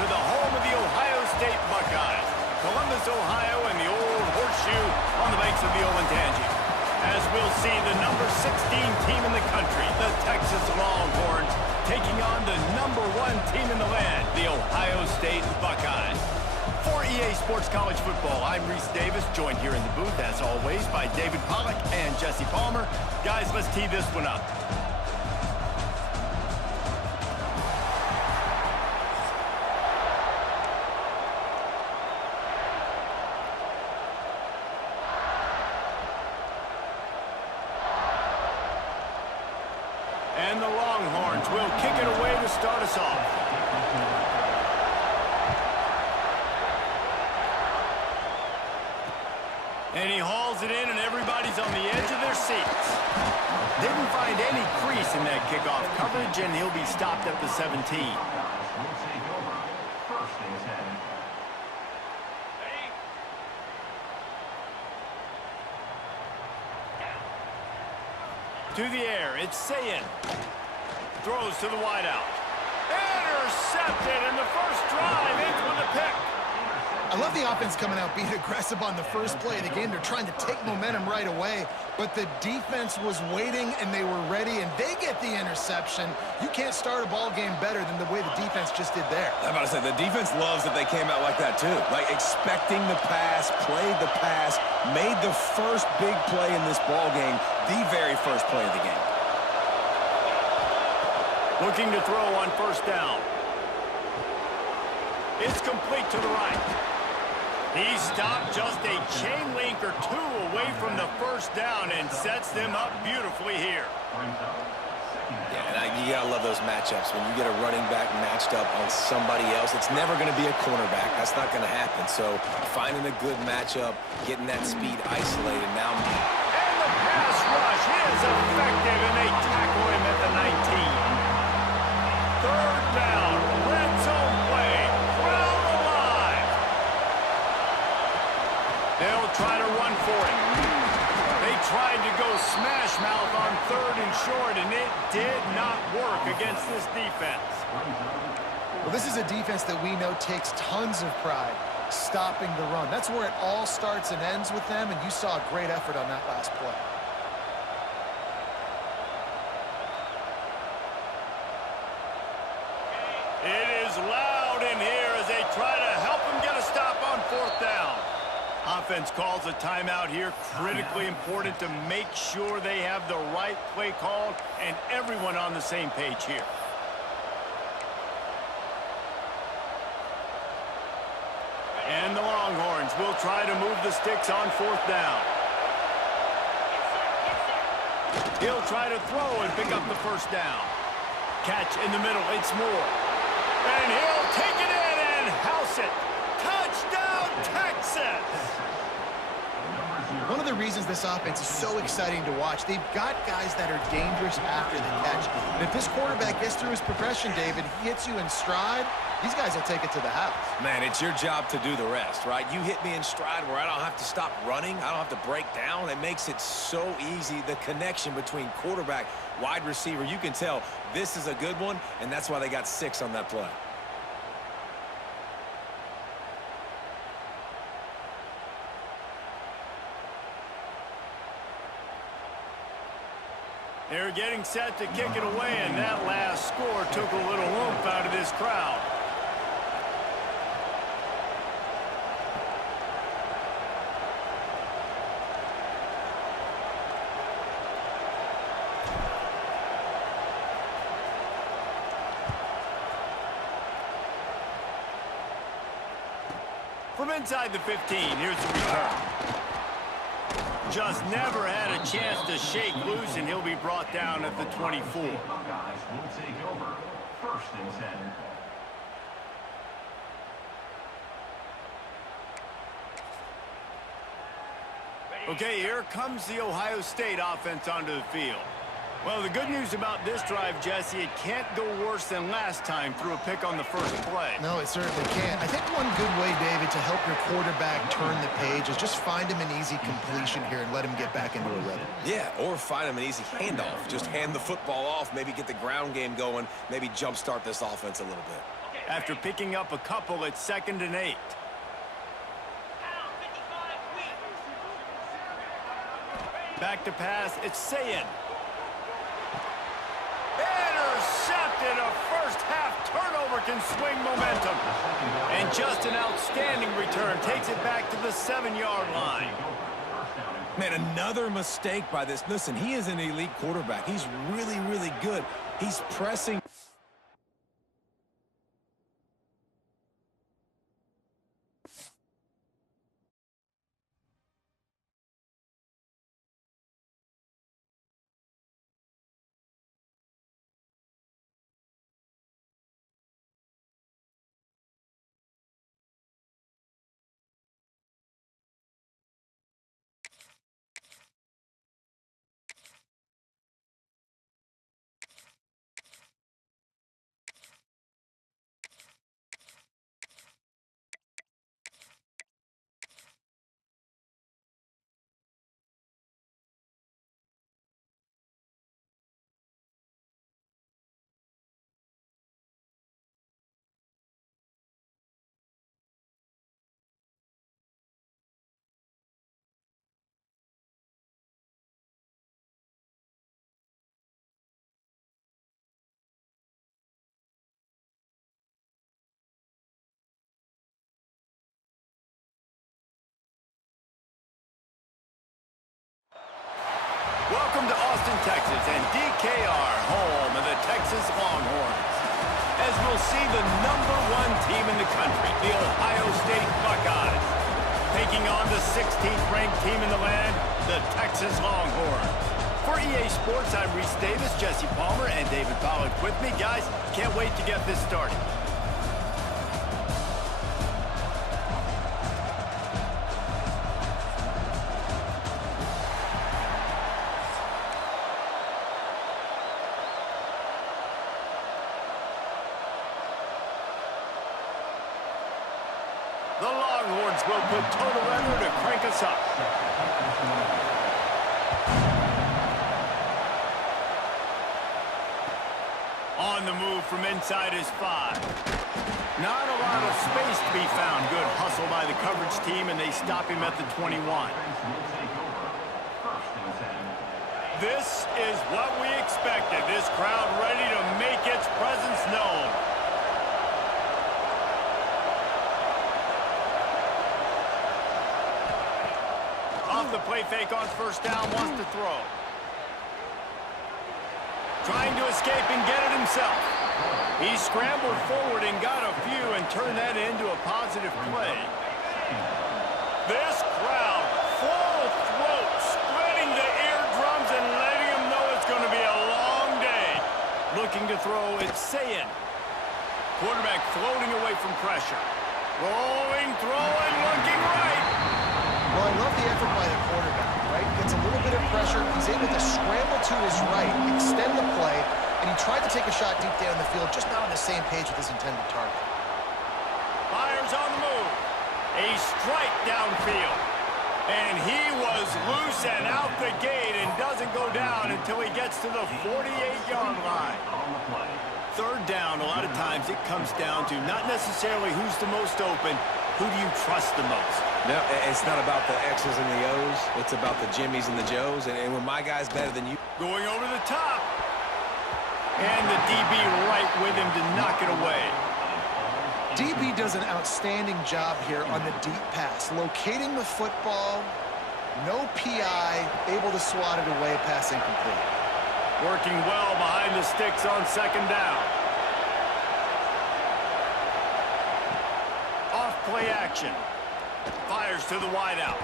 to the home of the Ohio State Buckeyes, Columbus, Ohio, and the old horseshoe on the banks of the Olentangy. As we'll see, the number 16 team in the country, the Texas Longhorns, taking on the number 1 team in the land, the Ohio State Buckeyes. For EA Sports College Football, I'm Reese Davis, joined here in the booth, as always, by David Pollack and Jesse Palmer. Guys, let's tee this one up. And the Longhorns will kick it away to start us off. And he hauls it in, and everybody's on the edge of their seats. Didn't find any crease in that kickoff coverage, and he'll be stopped at the 17. To the air, it's Sayin. Throws to the wideout. Intercepted, and the first drive ends with a pick. I love the offense coming out being aggressive on the first play of the game. They're trying to take momentum right away, but the defense was waiting, and they were ready, and they get the interception. You can't start a ball game better than the way the defense just did there. I'm about to say, the defense loves that they came out like that, too. Like, expecting the pass, played the pass, made the first big play in this ball game, the very first play of the game. Looking to throw on first down. It's complete to the right. He stopped just a chain link or two away from the first down and sets them up beautifully here. Yeah, and you gotta love those matchups. When you get a running back matched up on somebody else, it's never gonna be a cornerback. That's not gonna happen. So finding a good matchup, getting that speed isolated now. And the pass rush is effective, and they tackle him at the 19. Third down, red zone play, crowd alive. They'll try to run for it. They tried to go smash mouth on 3rd and short, and it did not work against this defense. Well, this is a defense that we know takes tons of pride stopping the run. That's where it all starts and ends with them, and you saw a great effort on that last play. It is loud in here as they try to help him get a stop on 4th down. Offense calls a timeout here. Critically important to make sure they have the right play called and everyone on the same page here. And the Longhorns will try to move the sticks on 4th down. He'll try to throw and pick up the first down. Catch in the middle, it's Moore. And he'll take it in and house it. Touchdown, Texas! One of the reasons this offense is so exciting to watch, they've got guys that are dangerous after the catch. And if this quarterback gets through his progression, David, he hits you in stride, these guys will take it to the house. Man, it's your job to do the rest, right? You hit me in stride where I don't have to stop running. I don't have to break down. It makes it so easy, the connection between quarterback, wide receiver. You can tell this is a good one, and that's why they got 6 on that play. They're getting set to kick it away, and that last score took a little oomph out of this crowd. From inside the 15, here's the return. Just never had a chance to shake loose, and he'll be brought down at the 24. Okay, here comes the Ohio State offense onto the field. Well, the good news about this drive, Jesse, it can't go worse than last time through a pick on the first play. No, it certainly can't. I think one good way, David, to help your quarterback turn the page is just find him an easy completion here and let him get back into a rhythm. Yeah, or find him an easy handoff. Just hand the football off, maybe get the ground game going, maybe jumpstart this offense a little bit. After picking up a couple at 2nd and 8. Back to pass, it's Sayin. Intercepted. A first-half turnover can swing momentum. And just an outstanding return. Takes it back to the 7-yard line. Man, another mistake by this. Listen, he is an elite quarterback. He's really, really good. He's pressing. Welcome to Austin, Texas, and DKR, home of the Texas Longhorns. As we'll see the #1 team in the country, the Ohio State Buckeyes, taking on the 16th ranked team in the land, the Texas Longhorns. For EA Sports, I'm Reese Davis, Jesse Palmer, and David Pollack with me. Guys, can't wait to get this started. The Longhorns will put total weather to crank us up. On the move from inside is 5. Not a lot of space to be found. Good hustle by the coverage team, and they stop him at the 21. This is what we expected. This crowd ready to make its presence known. Off the play fake on first down, wants to throw. Trying to escape and get it himself. He scrambled forward and got a few and turned that into a positive play. This crowd, full throat, spreading the eardrums and letting them know it's going to be a long day. Looking to throw, it's Sayin. Quarterback floating away from pressure. Rolling, throwing, looking right. Well, I love the effort by the quarterback, right? Gets a little bit of pressure. He's able to scramble to his right, extend the play, and he tried to take a shot deep down the field, just not on the same page with his intended target. Fires on the move. A strike downfield. And he was loose and out the gate and doesn't go down until he gets to the 48-yard line. Third down, a lot of times it comes down to not necessarily who's the most open, who do you trust the most? No, it's not about the X's and the O's. It's about the Jimmies and the Joes. And when my guy's better than you. Going over the top. And the DB right with him to knock it away. DB does an outstanding job here on the deep pass. Locating the football, no PI, able to swat it away, pass incomplete. Working well behind the sticks on second down. Off play action. Fires to the wideout.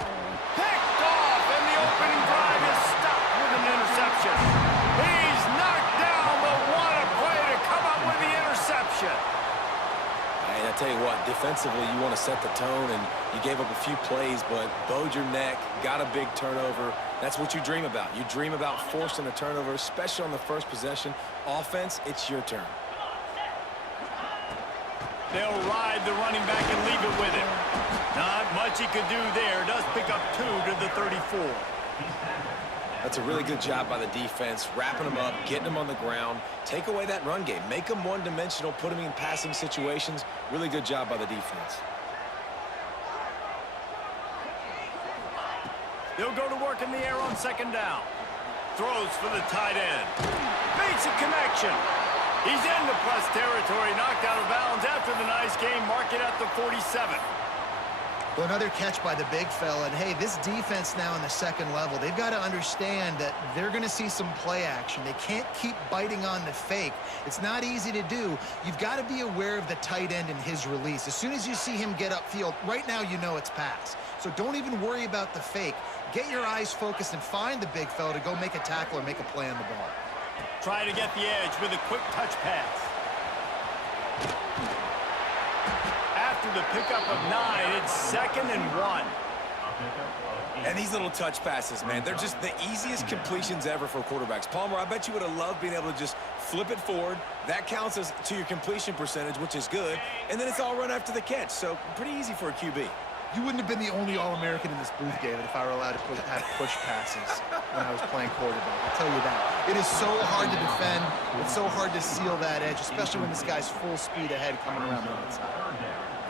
Picked off, and the opening drive is stopped with an interception. He's knocked down, but what a play to come up with the interception. And I tell you what, defensively, you want to set the tone, and you gave up a few plays, but bowed your neck, got a big turnover. That's what you dream about. You dream about forcing a turnover, especially on the first possession. Offense, it's your turn. They'll ride the running back and leave it with him. Not much he could do there. Does pick up 2 to the 34. That's a really good job by the defense, wrapping them up, getting them on the ground. Take away that run game. Make them one-dimensional, put them in passing situations. Really good job by the defense. They'll go to work in the air on second down. Throws for the tight end. Makes a connection. He's into plus territory, knocked out of bounds after the nice game. Mark it at the 47. Well, another catch by the big fella. And, hey, this defense now in the second level, they've got to understand that they're going to see some play action. They can't keep biting on the fake. It's not easy to do. You've got to be aware of the tight end and his release. As soon as you see him get upfield, right now you know it's pass. So don't even worry about the fake. Get your eyes focused and find the big fella to go make a tackle or make a play on the ball. Try to get the edge with a quick touch pass. After the pickup of 9, it's 2nd and 1. And these little touch passes, man, they're just the easiest completions ever for quarterbacks. Palmer, I bet you would have loved being able to just flip it forward. That counts as to your completion percentage, which is good. And then it's all run after the catch. So pretty easy for a QB. You wouldn't have been the only All-American in this booth, David, if I were allowed to have push passes when I was playing quarterback. I'll tell you that. It is so hard to defend. It's so hard to seal that edge, especially when this guy's full speed ahead coming around the outside.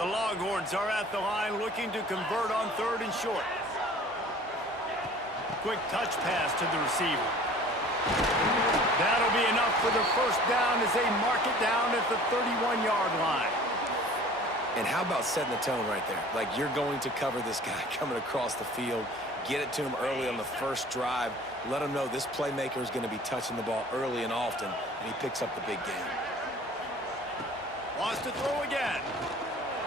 The Longhorns are at the line looking to convert on 3rd and short. Quick touch pass to the receiver. That'll be enough for the first down as they mark it down at the 31-yard line. And how about setting the tone right there? Like, you're going to cover this guy coming across the field. Get it to him early on the first drive. Let him know this playmaker is going to be touching the ball early and often, and he picks up the big game. Wants to throw again.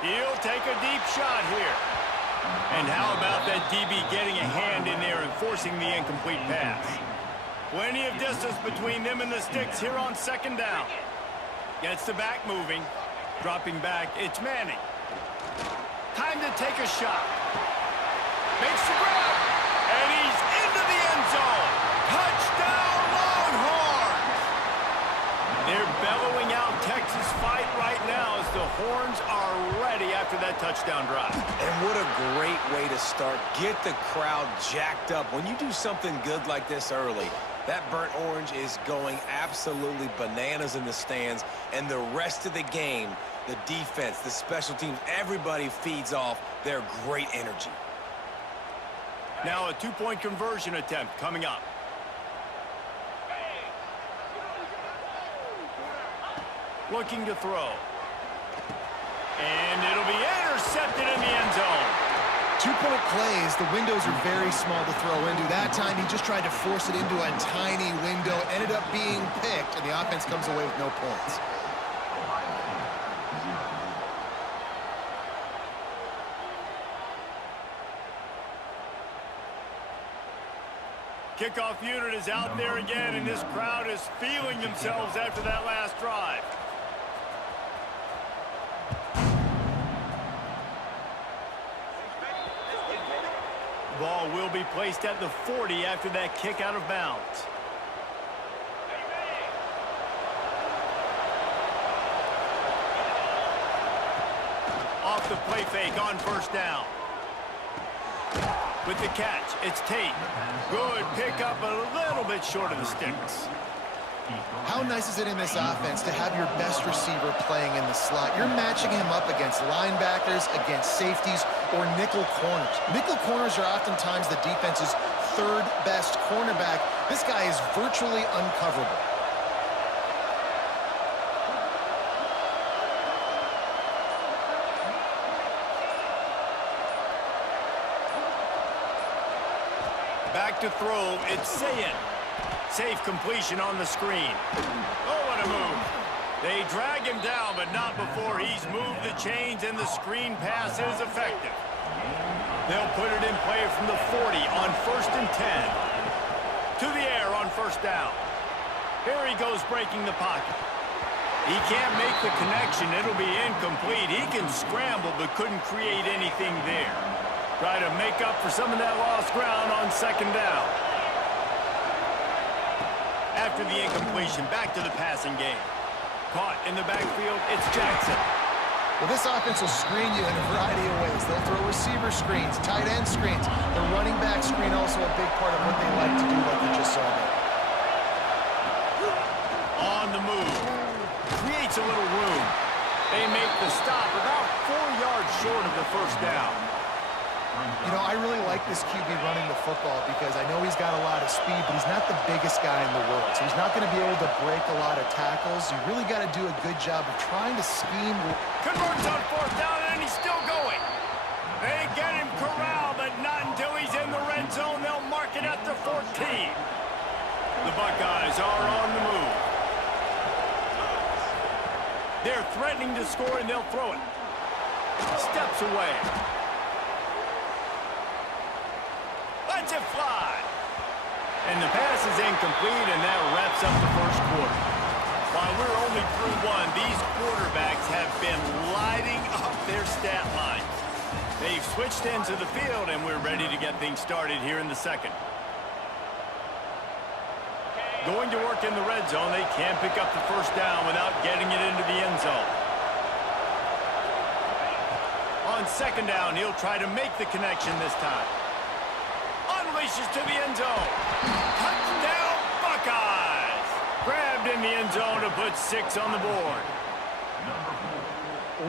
He'll take a deep shot here. And how about that DB getting a hand in there and forcing the incomplete pass? Plenty of distance between them and the sticks here on 2nd down. Gets the back moving. Dropping back, it's Manning. Time to take a shot. Makes the grab. And he's into the end zone. Touchdown, Longhorns! They're bellowing out Texas fight right now as the Horns are ready after that touchdown drive. And what a great way to start. Get the crowd jacked up. When you do something good like this early, that burnt orange is going absolutely bananas in the stands. And the rest of the game, the defense, the special teams, everybody feeds off their great energy. Now a 2-point conversion attempt coming up. Looking to throw. And it'll be intercepted in the end zone. 2-point plays, the windows are very small to throw into. That time he just tried to force it into a tiny window, ended up being picked, and the offense comes away with no points. Kickoff unit is out there again, and this crowd is feeling themselves after that last drive. Ball will be placed at the 40 after that kick out of bounds. Off the play fake on 1st down. With the catch, it's Tate. Good pickup, a little bit short of the sticks. How nice is it in this offense to have your best receiver playing in the slot? You're matching him up against linebackers, against safeties, or nickel corners. Nickel corners are oftentimes the defense's 3rd best cornerback. This guy is virtually uncoverable. Back to throw, it's Sayin. Safe completion on the screen. Oh, what a move. They drag him down, but not before he's moved the chains, and the screen pass is effective. They'll put it in play from the 40 on 1st and 10. To the air on 1st down. Here he goes breaking the pocket. He can't make the connection. It'll be incomplete. He can scramble, but couldn't create anything there. Try to make up for some of that lost ground on 2nd down. After the incompletion, back to the passing game. Caught in the backfield, it's Jackson. Well, this offense will screen you in a variety of ways. They'll throw receiver screens, tight end screens. The running back screen also a big part of what they like to do, like the creates a little room. They make the stop about 4 yards short of the first down. You know, I really like this QB running the football because I know he's got a lot of speed, but he's not the biggest guy in the world. So he's not going to be able to break a lot of tackles. You really got to do a good job of trying to scheme. Converts on fourth down, and he's still going. They get him corralled, but not until he's in the red zone. They'll mark it at the 14. The Buckeyes are on the move. They're threatening to score, and they'll throw it. Steps away. Lets it fly. And the pass is incomplete, and that wraps up the first quarter. While we're only through one, these quarterbacks have been lighting up their stat lines. They've switched into the field, and we're ready to get things started here in the second. Going to work in the red zone, they can't pick up the first down without getting it into the end zone. On second down, he'll try to make the connection this time. Unleashes to the end zone. Touchdown, Buckeyes! Grabbed in the end zone to put 6 on the board.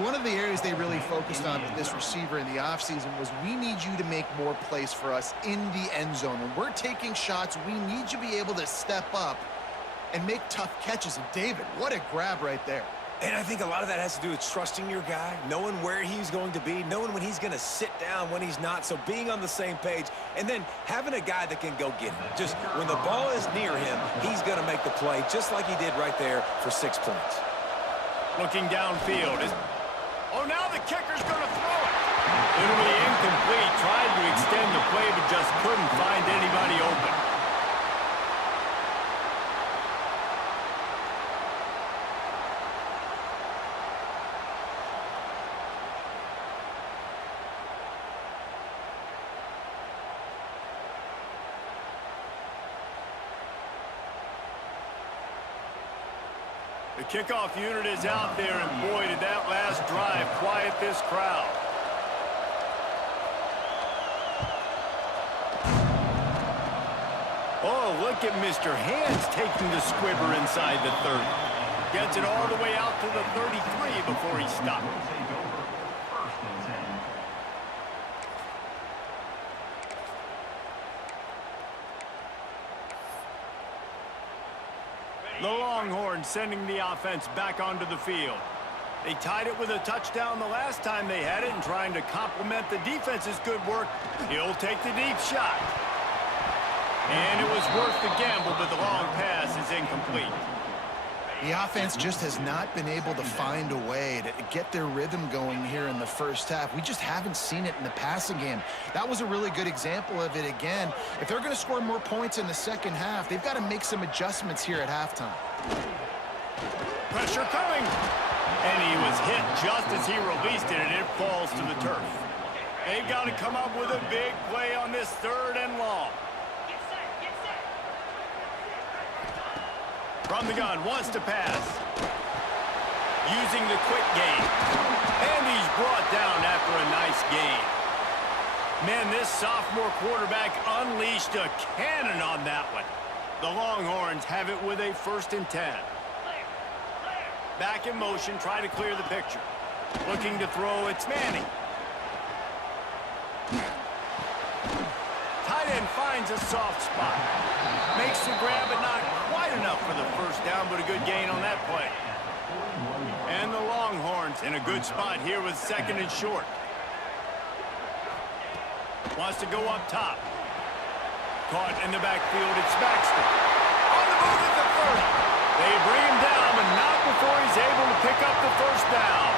One of the areas they really focused on with this receiver in the offseason was we need you to make more plays for us in the end zone. When we're taking shots, we need you to be able to step up and make tough catches. And David, what a grab right there. And I think a lot of that has to do with trusting your guy, knowing where he's going to be, knowing when he's going to sit down, when he's not. So being on the same page, and then having a guy that can go get him. Just when the ball is near him, he's going to make the play, just like he did right there for 6 points. Looking downfield. Oh, now the kicker's going to throw it. Literally incomplete. Tried to extend the play, but just couldn't find anybody open. The kickoff unit is out there, and boy, did that last drive quiet this crowd. Oh, look at Mr. Hands taking the squibber inside the 30. Gets it all the way out to the 33 before he stops. The Longhorns sending the offense back onto the field. They tied it with a touchdown the last time they had it, and trying to complement the defense's good work, he'll take the deep shot. And it was worth the gamble, but the long pass is incomplete. The offense just has not been able to find a way to get their rhythm going here in the first half. We just haven't seen it in the passing game. That was a really good example of it again. If they're going to score more points in the second half, they've got to make some adjustments here at halftime. Pressure coming. And he was hit just as he released it, and it falls to the turf. They've got to come up with a big play on this 3rd and long. From the gun, wants to pass. Using the quick game. And he's brought down after a nice gain. Man, this sophomore quarterback unleashed a cannon on that one. The Longhorns have it with a 1st and 10. Back in motion, try to clear the picture. Looking to throw, it's Manning. Tight end finds a soft spot. Makes the grab, but not quite enough for the first down, but a good gain on that play. And the Longhorns in a good spot here with 2nd and short. Wants to go up top. Caught in the backfield, it's Baxter. On the move at the 30. They bring him down, but not before he's able to pick up the first down.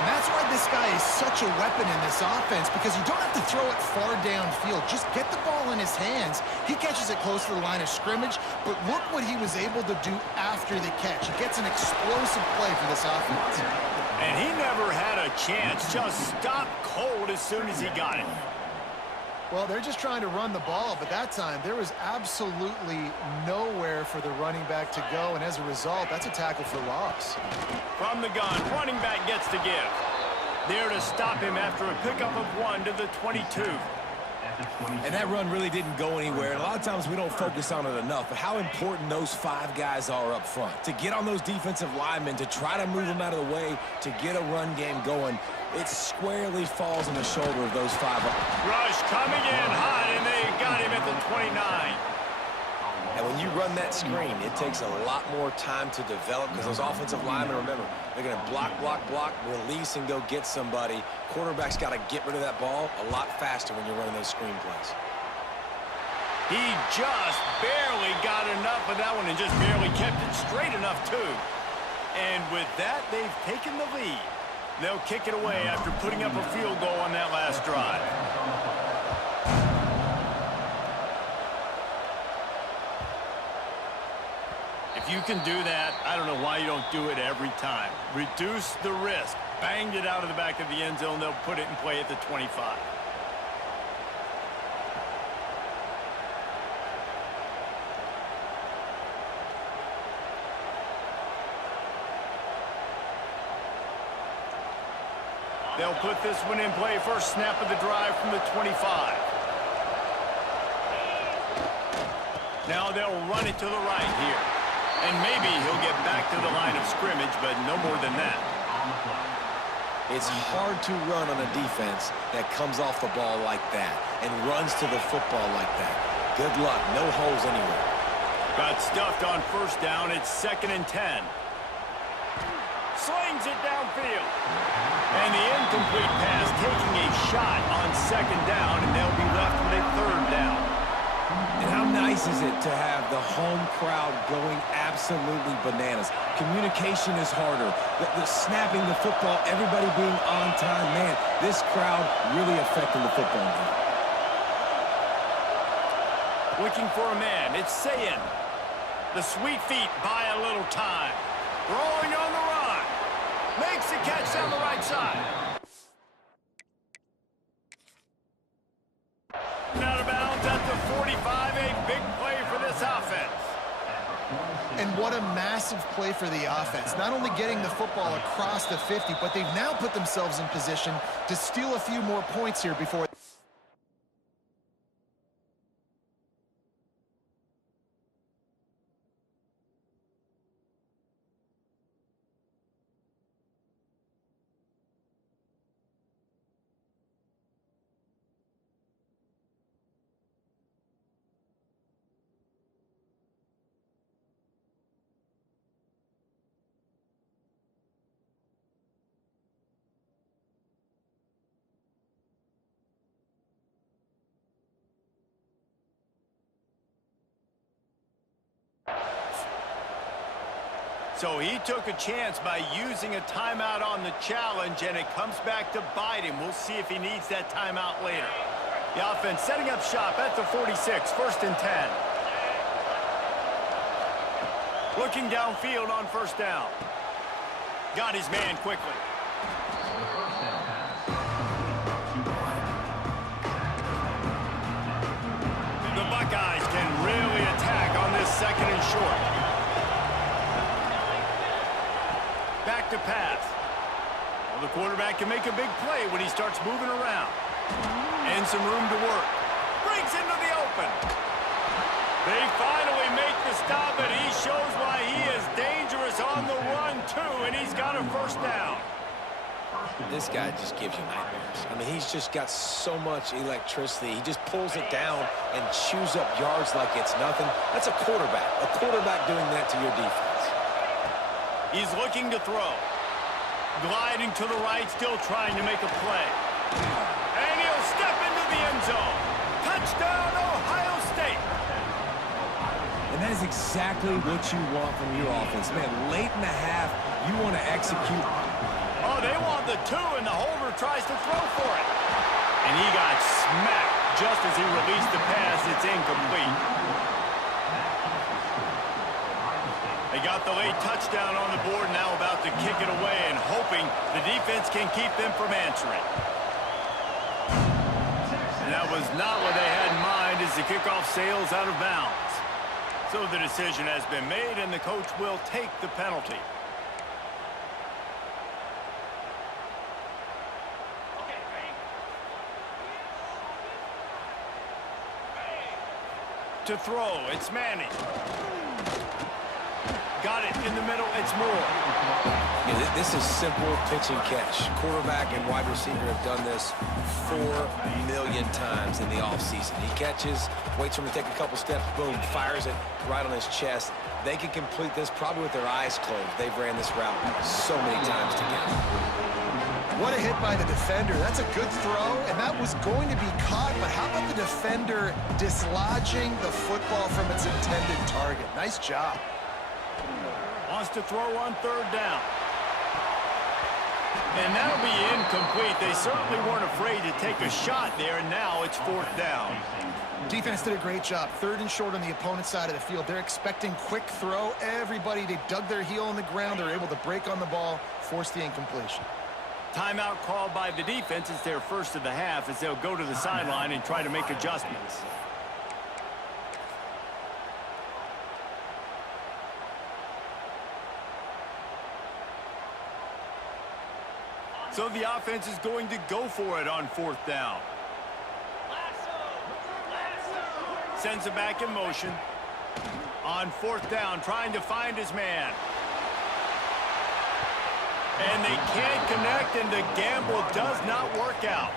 And that's why this guy is such a weapon in this offense, because you don't have to throw it far downfield. Just get the ball in his hands. He catches it close to the line of scrimmage, but look what he was able to do after the catch. He gets an explosive play for this offense. And he never had a chance. Just stopped cold as soon as he got it. Well, they're just trying to run the ball, but that time there was absolutely nowhere for the running back to go, and as a result, that's a tackle for loss. From the gun, running back gets to give. There to stop him after a pickup of 1 to the 22. And that run really didn't go anywhere. And a lot of times we don't focus on it enough, but how important those 5 guys are up front. To get on those defensive linemen, to try to move them out of the way, to get a run game going, it squarely falls on the shoulder of those 5. Rush coming in hot, and they got him at the 29. And when you run that screen, it takes a lot more time to develop because those offensive linemen, remember, they're going to block, release, and go get somebody. Quarterback's got to get rid of that ball a lot faster when you're running those screen plays. He just barely got enough of that one and just barely kept it straight enough, too. And with that, they've taken the lead. They'll kick it away after putting up a field goal on that last drive. If you can do that, I don't know why you don't do it every time. Reduce the risk. Banged it out of the back of the end zone. They'll put it in play at the 25. They'll put this one in play. First snap of the drive from the 25. Now they'll run it to the right here. And maybe he'll get back to the line of scrimmage, but no more than that. It's hard to run on a defense that comes off the ball like that and runs to the football like that. Good luck. No holes anywhere. Got stuffed on first down. It's 2nd and 10. Slings it downfield. And the incomplete pass taking a shot on 2nd down, and they'll be left with a 3rd down. And how nice is it to have the home crowd going absolutely bananas? Communication is harder. The snapping the football, everybody being on time. Man, this crowd really affecting the football game. Looking for a man. It's Sayin. The sweet feet buy a little time. Rolling on the run. Makes the catch down the right side. Out of bounds at the 45. A big play for this offense. And what a massive play for the offense. Not only getting the football across the 50, but they've now put themselves in position to steal a few more points here before. So he took a chance by using a timeout on the challenge, and it comes back to bite him. We'll see if he needs that timeout later. The offense setting up shop at the 46, 1st and 10. Looking downfield on 1st down. Got his man quickly. The Buckeyes can really attack on this 2nd and short. Back to pass. Well, the quarterback can make a big play when he starts moving around. And some room to work. Breaks into the open. They finally make the stop, and he shows why he is dangerous on the run, too, and he's got a 1st down. This guy just gives you nightmares. I mean, he's just got so much electricity. He just pulls it down and chews up yards like it's nothing. That's a quarterback. A quarterback doing that to your defense. He's looking to throw. Gliding to the right, still trying to make a play. And he'll step into the end zone. Touchdown, Ohio State. And that is exactly what you want from your offense. Man, late in the half, you want to execute. Oh, they want the 2, and the holder tries to throw for it. And he got smacked just as he released the pass. It's incomplete. They got the late touchdown on the board, now about to kick it away and hoping the defense can keep them from answering. And that was not what they had in mind as the kickoff sails out of bounds. So the decision has been made, and the coach will take the penalty. to throw. It's Manning. Got it in the middle. It's Moore. Yeah, this is simple pitch and catch. Quarterback and wide receiver have done this 4 million times in the offseason. He catches, waits for him to take a couple steps, boom, fires it right on his chest. They can complete this probably with their eyes closed. They've ran this route so many times together. What a hit by the defender. That's a good throw, and that was going to be caught, but how about the defender dislodging the football from its intended target? Nice job. Wants to throw on third down. And that'll be incomplete. They certainly weren't afraid to take a shot there, and now it's fourth down. Defense did a great job. Third and short on the opponent's side of the field. They're expecting quick throw. Everybody, they dug their heel on the ground. They're able to break on the ball, force the incompletion. Timeout called by the defense. It's their first of the half as they'll go to the sideline and try to make adjustments. So the offense is going to go for it on fourth down. Sends it back in motion. On fourth down, trying to find his man. And they can't connect, and the gamble does not work out.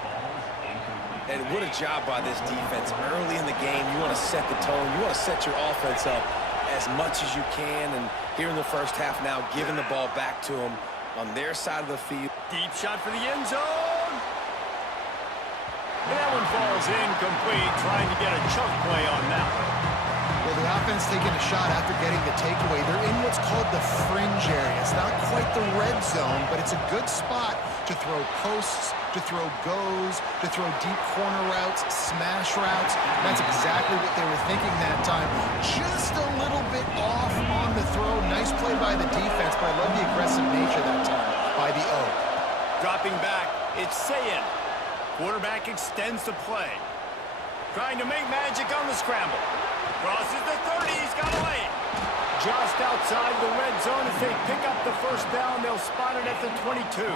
And what a job by this defense. Early in the game, you want to set the tone. You want to set your offense up as much as you can. And here in the first half now, giving the ball back to them on their side of the field. Deep shot for the end zone. And that one falls incomplete, trying to get a chunk play on that one. Well, the offense taking a shot after getting the takeaway. They're in what's called the fringe area. It's not quite the red zone, but it's a good spot to throw posts, to throw goes, to throw deep corner routes, smash routes. That's exactly what they were thinking that time. Just a little bit off on the throw. Nice play by the defense, but I love the aggressive nature that time by the O. Dropping back, it's Sayin. Quarterback extends the play. Trying to make magic on the scramble. Crosses the 30, he's got to lay it. Just outside the red zone as they pick up the first down. They'll spot it at the 22.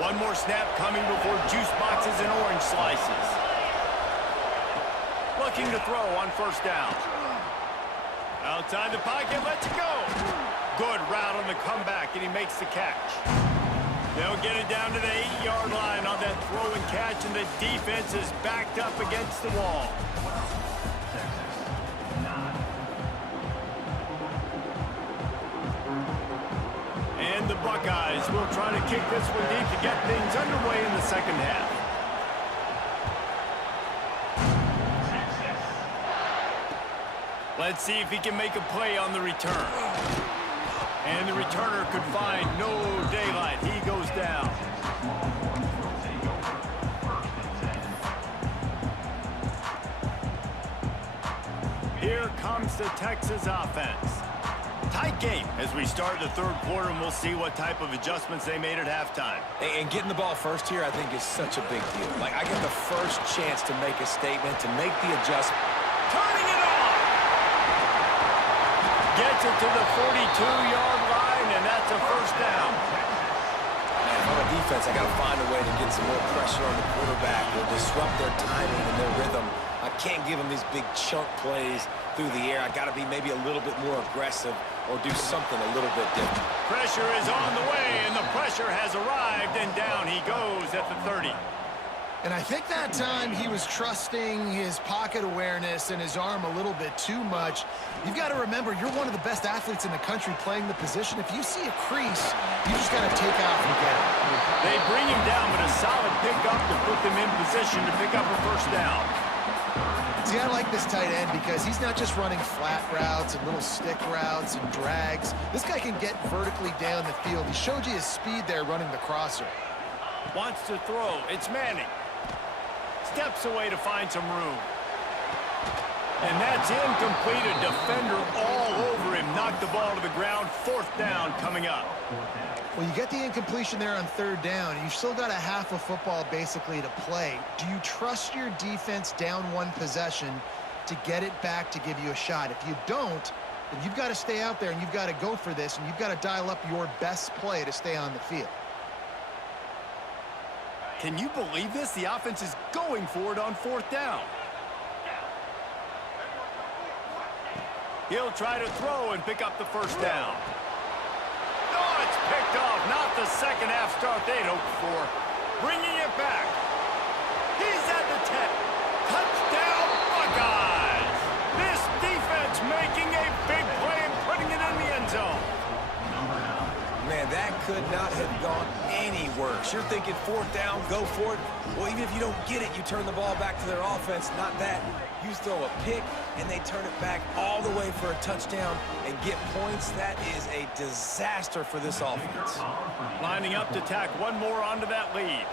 One more snap coming before juice boxes and orange slices. Looking to throw on first down. Outside the pocket, lets it go. Good route on the comeback, and he makes the catch. They'll get it down to the 8-yard line on that throw and catch, and the defense is backed up against the wall. And the Buckeyes will try to kick this one deep to get things underway in the second half. Let's see if he can make a play on the return. And the returner could find no daylight. He goes down. Here comes the Texas offense. Tight game as we start the third quarter, and we'll see what type of adjustments they made at halftime. And getting the ball first here, I think, is such a big deal. Like, I get the first chance to make a statement, to make the adjustment. Turning it on! Gets it to the 42-yard line, and that's a first down. Man, on the defense, I got to find a way to get some more pressure on the quarterback or disrupt their timing and their rhythm. I can't give them these big chunk plays through the air. I got to be maybe a little bit more aggressive or do something a little bit different. Pressure is on the way, and the pressure has arrived, and down he goes at the 30. And I think that time he was trusting his pocket awareness and his arm a little bit too much. You've got to remember, you're one of the best athletes in the country playing the position. If you see a crease, you just got to take off and get it. They bring him down, but a solid pickup to put them in position to pick up a first down. See, I like this tight end because he's not just running flat routes and little stick routes and drags. This guy can get vertically down the field. He showed you his speed there running the crosser. Wants to throw. It's Manning. Steps away to find some room. And that's incomplete. A defender all over him. Knocked the ball to the ground. Fourth down coming up. Well, you get the incompletion there on third down. You've still got a half of football basically to play. Do you trust your defense down one possession to get it back to give you a shot? If you don't, then you've got to stay out there and you've got to go for this, and you've got to dial up your best play to stay on the field. Can you believe this? The offense is going for it on fourth down. He'll try to throw and pick up the first down. Oh, it's picked off. Not the second half start they'd hoped for. Bringing it back. He's at the 10. Touchdown, Buckeyes. This defense making a big play and putting it in the end zone. Man, that could not have gone any worse. You're thinking fourth down, go for it. Well, even if you don't get it, you turn the ball back to their offense. Not that. You throw a pick, and they turn it back all the way for a touchdown and get points. That is a disaster for this offense. Lining up to tack one more onto that lead.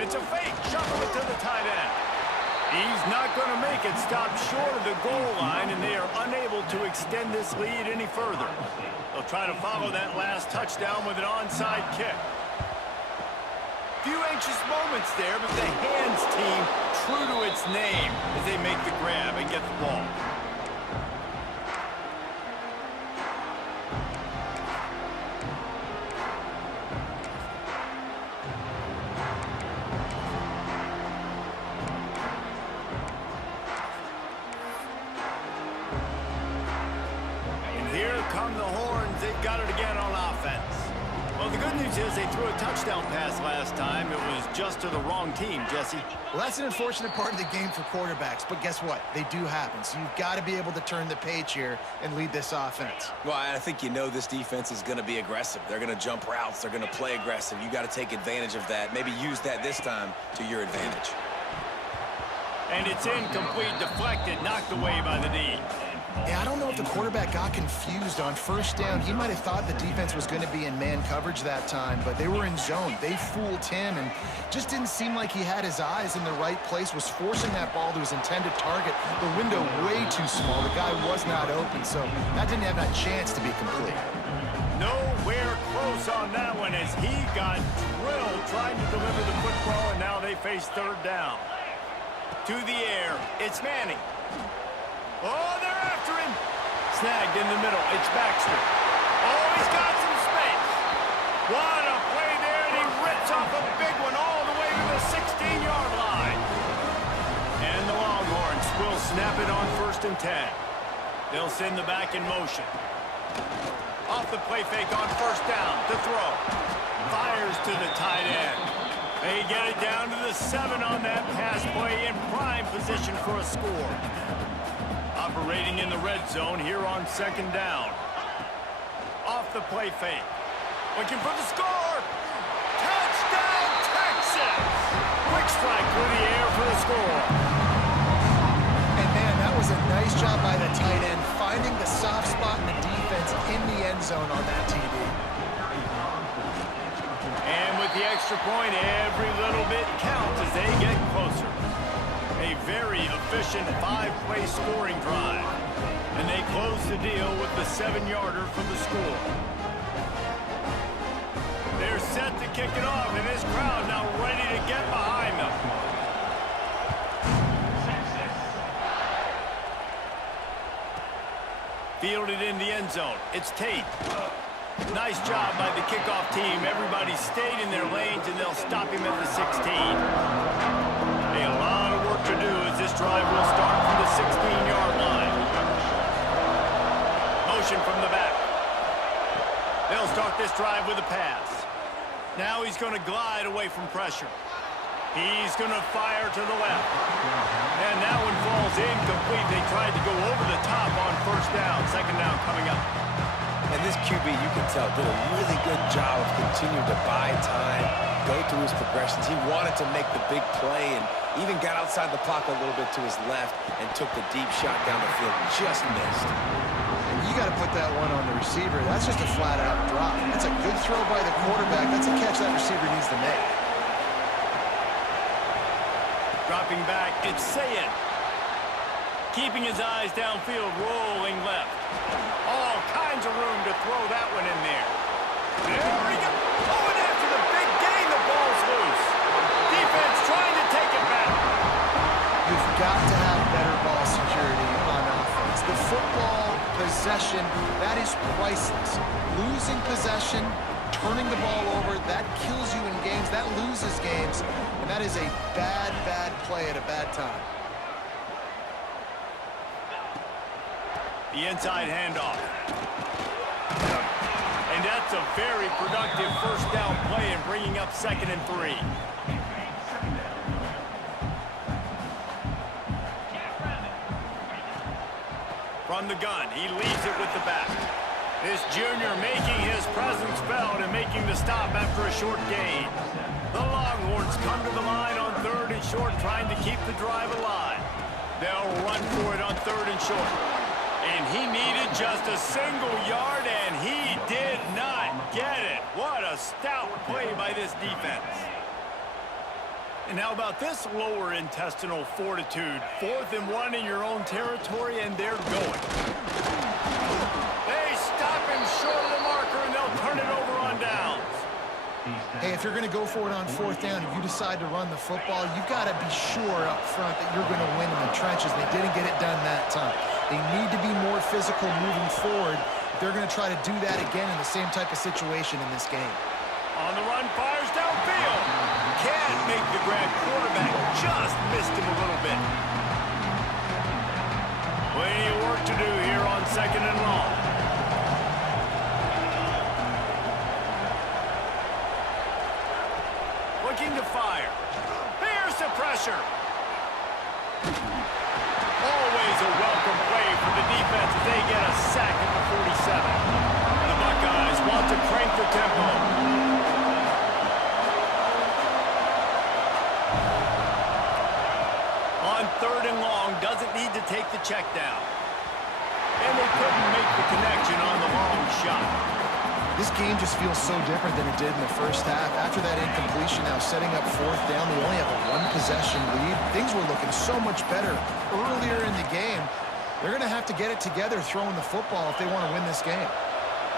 It's a fake. Shuffle it to the tight end. He's not going to make it. Stop short of the goal line, and they are unable to extend this lead any further. They'll try to follow that last touchdown with an onside kick. Few anxious moments there, but the hands team true to its name as they make the grab and get the ball. And here come the horns. They've got it again on offense. Well, the good news is they threw a touchdown pass last time. It was just to the wrong team, Jesse. Well, that's an unfortunate part of the game for quarterbacks, but guess what? They do happen, so you've got to be able to turn the page here and lead this offense. Well, I think you know this defense is going to be aggressive. They're going to jump routes. They're going to play aggressive. You got to take advantage of that. Maybe use that this time to your advantage. And it's incomplete, deflected, knocked away by the D. Yeah, I don't know if the quarterback got confused on first down. He might have thought the defense was going to be in man coverage that time, but they were in zone. They fooled him and just didn't seem like he had his eyes in the right place, was forcing that ball to his intended target. The window way too small. The guy was not open, so that didn't have that chance to be complete. Nowhere close on that one as he got drilled trying to deliver the football, and now they face third down. To the air, it's Manning. Oh, they're after him. Snagged in the middle. It's Baxter. Oh, he's got some space. What a play there, and he rips off a big one all the way to the 16-yard line. And the Longhorns will snap it on 1st and 10. They'll send the back in motion. Off the play fake on 1st down to throw. Fires to the tight end. They get it down to the 7 on that pass play in prime position for a score. Operating in the red zone here on 2nd down. Off the play fake. Looking for the score. Touchdown, Texas! Quick strike through the air for the score. And man, that was a nice job by the tight end, finding the soft spot in the defense in the end zone on that TD. And with the extra point, every little bit counts as they get closer. A very efficient 5-play scoring drive. And they close the deal with the 7-yarder for the score. They're set to kick it off, and this crowd now ready to get behind them. Fielded in the end zone. It's Tate. Nice job by the kickoff team. Everybody stayed in their lanes, and they'll stop him at the 16. A lot of work to do as this drive will start from the 16-yard line. Motion from the back. They'll start this drive with a pass. Now he's going to glide away from pressure. He's going to fire to the left. And that one falls incomplete. They tried to go over the top on 1st down. 2nd down coming up. And this QB, you can tell, did a really good job of continuing to buy time, go through his progressions. He wanted to make the big play and even got outside the pocket a little bit to his left and took the deep shot down the field. Just missed. You got to put that one on the receiver. That's just a flat-out drop. That's a good throw by the quarterback. That's a catch that receiver needs to make. Dropping back, it's Sayin. Keeping his eyes downfield, rolling left. All kinds of room to throw that one in there. There we go. Oh, and after the big gain, the ball's loose. Defense trying to take it back. You've got to have better ball security on offense. The football possession, that is priceless. Losing possession, turning the ball over, that kills you in games. That loses games. And that is a bad, bad play at a bad time. The inside handoff. And that's a very productive first down play and bringing up 2nd and 3. From the gun, he leaves it with the back. This junior making his presence felt and making the stop after a short gain. The Longhorns come to the line on 3rd and short, trying to keep the drive alive. They'll run for it on 3rd and short. And he needed just a single yard, and he did not get it. What a stout play by this defense. And how about this lower intestinal fortitude? 4th and 1 in your own territory, and they're going. They stop him short of the marker, and they'll turn it over on downs. Hey, if you're going to go for it on 4th down and you decide to run the football, you've got to be sure up front that you're going to win in the trenches. They didn't get it done that time. They need to be more physical moving forward. They're going to try to do that again in the same type of situation in this game. On the run, fires downfield. Can't make the grab. Quarterback just missed him a little bit. Plenty of work to do here on 2nd and long. Looking to fire. Here's the pressure. Always a welcome play for the defense as they get a sack at the 47. The Buckeyes want to crank the tempo. On 3rd and long, doesn't need to take the check down. And they couldn't make the connection on the long shot. This game just feels so different than it did in the first half. After that incompletion, now setting up 4th down, they only have a 1-possession lead. Things were looking so much better earlier in the game. They're going to have to get it together throwing the football if they want to win this game.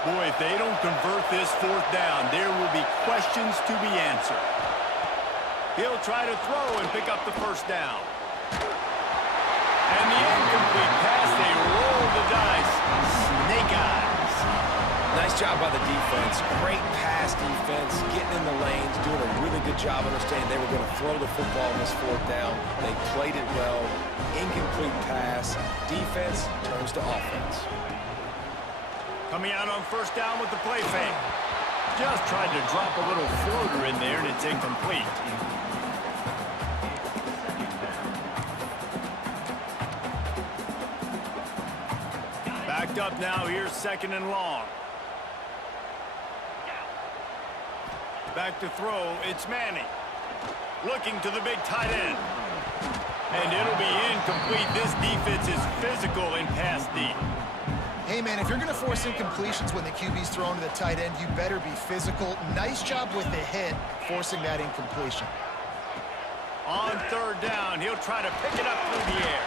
Boy, if they don't convert this 4th down, there will be questions to be answered. He'll try to throw and pick up the 1st down. And the incomplete pass, they roll the dice. Snake eyes. Nice job by the defense. Great pass defense, getting in the lanes, doing a really good job understanding they were going to throw the football on this 4th down. They played it well. Incomplete pass. Defense turns to offense. Coming out on 1st down with the play fake. Just tried to drop a little floater in there, and it's incomplete. Backed up now, here's 2nd and long. Back to throw, it's Manning. Looking to the big tight end. And it'll be incomplete. This defense is physical in pass deep. Hey, man, if you're going to force incompletions when the QB's thrown to the tight end, you better be physical. Nice job with the hit, forcing that incompletion. On 3rd down, he'll try to pick it up through the air.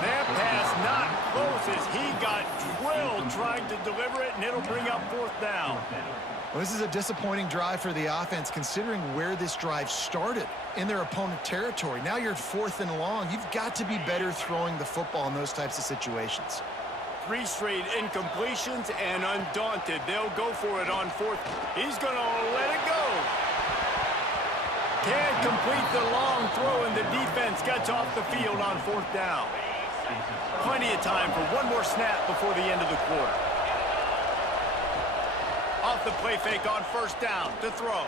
That pass not close as he got drilled trying to deliver it, and it'll bring up 4th down. Well, this is a disappointing drive for the offense, considering where this drive started in their opponent territory. Now you're at 4th and long. You've got to be better throwing the football in those types of situations. 3 straight incompletions, and undaunted, they'll go for it on 4th. He's going to let it go. Can't complete the long throw, and the defense gets off the field on 4th down. Plenty of time for one more snap before the end of the quarter. Off the play fake on 1st down to throw.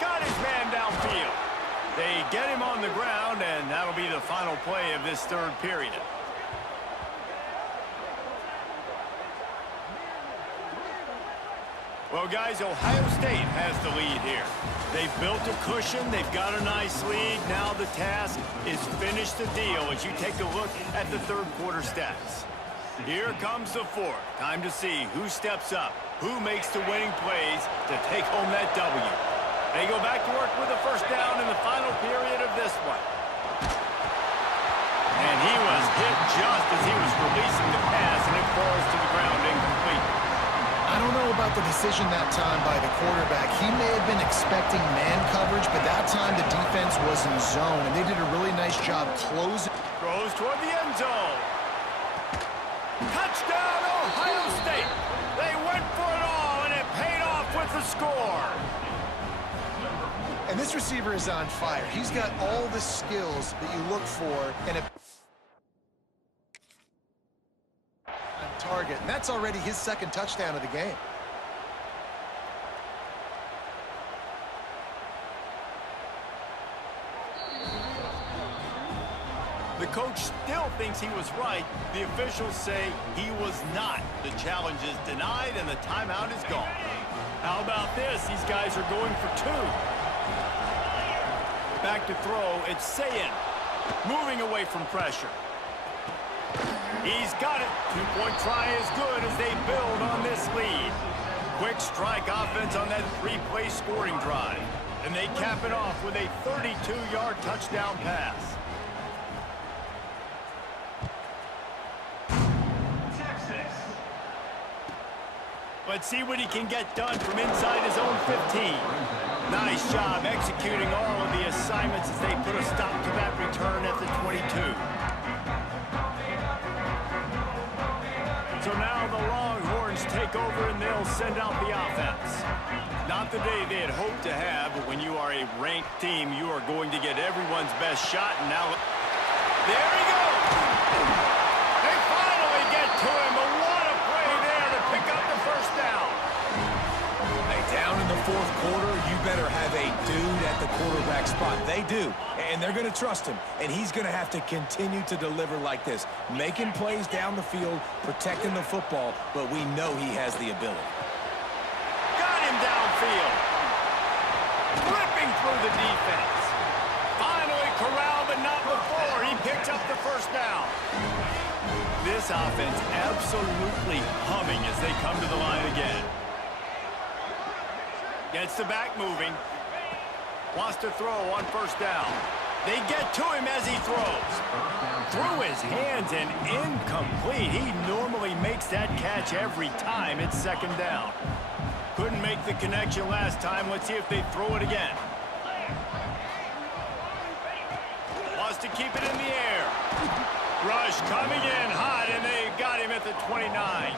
Got his man downfield. They get him on the ground, and that'll be the final play of this 3rd period. Well, guys, Ohio State has the lead here. They've built a cushion. They've got a nice lead. Now the task is finish the deal as you take a look at the 3rd quarter stats. Here comes the 4th. Time to see who steps up, who makes the winning plays to take home that W. They go back to work with a 1st down in the final period of this one. And he was hit just as he was releasing the pass, and it falls to the ground incomplete. I don't know about the decision that time by the quarterback. He may have been expecting man coverage, but that time the defense was in zone, and they did a really nice job closing. Throws toward the end zone. Touchdown, Ohio State. They went for it all, and it paid off with the score. And this receiver is on fire. He's got all the skills that you look for in a target, and that's already his second touchdown of the game. The coach still thinks he was right. The officials say he was not. The challenge is denied, and the timeout is gone. How about this? These guys are going for two. Back to throw. It's Sayin. Moving away from pressure. He's got it. Two-point try is good as they build on this lead. Quick strike offense on that three-play scoring drive. And they cap it off with a 32-yard touchdown pass. Let's see what he can get done from inside his own 15. Nice job executing all of the assignments as they put a stop to that return at the 22. So now the Longhorns take over and they'll send out the offense. Not the day they had hoped to have, but when you are a ranked team, you are going to get everyone's best shot. And now, there he goes! They finally get to him, but what a play there to pick up the first down. Hey, down in the fourth quarter, you better have a dude at the quarterback spot. They do, and they're going to trust him, and he's going to have to continue to deliver like this, making plays down the field, protecting the football, but we know he has the ability. Got him downfield. Ripping through the defense. Finally corralled, but not before. He picks up the first down. This offense absolutely humming as they come to the line again. Gets the back moving. Wants to throw on first down. They get to him as he throws. Through his hands and incomplete. He normally makes that catch every time it's second down. Couldn't make the connection last time. Let's see if they throw it again. Wants to keep it in the air. Rush coming in hot, and they got him at the 29.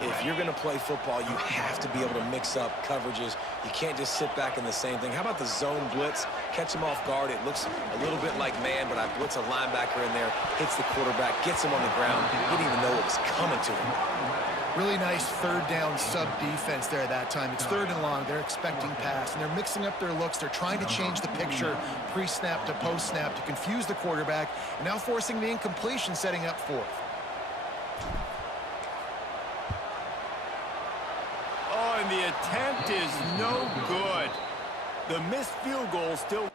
If you're going to play football, you have to be able to mix up coverages. You can't just sit back in the same thing. How about the zone blitz? Catch him off guard. It looks a little bit like man, but I blitz a linebacker in there, hits the quarterback, gets him on the ground. He didn't even know it was coming to him. Really nice third down sub defense there that time. It's third and long. They're expecting pass, and they're mixing up their looks. They're trying to change the picture pre-snap to post-snap to confuse the quarterback, and now forcing the incompletion, setting up fourth. Oh, and the attempt is no good. The missed field goal still...